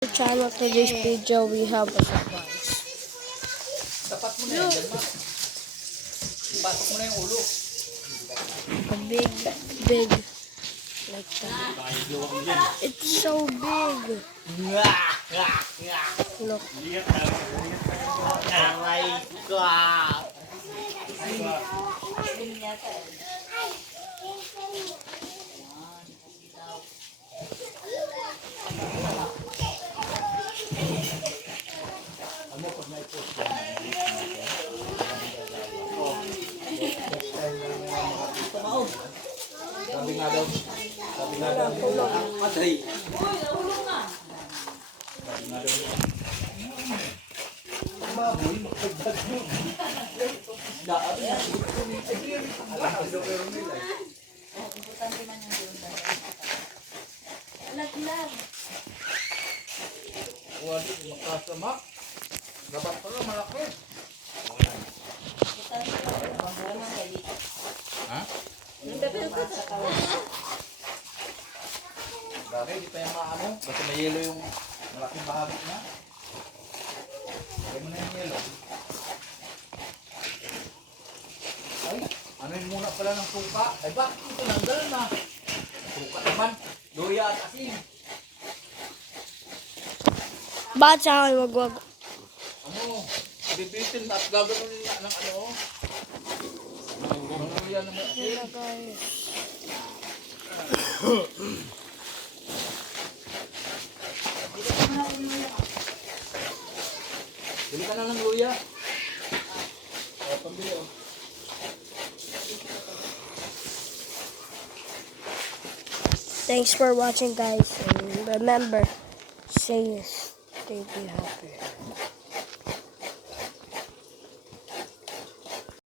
Channel, today's video we have a surprise. Tapat mo na yan, dyan ma. Ipasok mo na yung ulo. A big like that. It's so big. Look. Aray ka! Sabi nga daw. Sabi nga daw. Matay. Sabi nga daw. Baboy, makagdag mo. Daan niya. Alam ko daw pero nila. Importante man yung doon. Alag-lag. Wala, makasamak. Dapat pala malaki. Importante man yung pangbuhan kay dito. Ha? Sa kawan. Bagay, di pa yung maano. Kasi may yelo yung malaking bahagi niya. Lagay mo na yung yelo. Ay, ano yun muna pala ng suka? Ay, bakit ito nanggal na? Suka naman. Luya at asin. Bakit sa akin wag? Ano? Bibitin at gagawin nila ng ano? Mga luya naman asin. Hello guys. Bili ka na ng luya. Pambili oh. Thanks for watching guys, and remember, stay happy.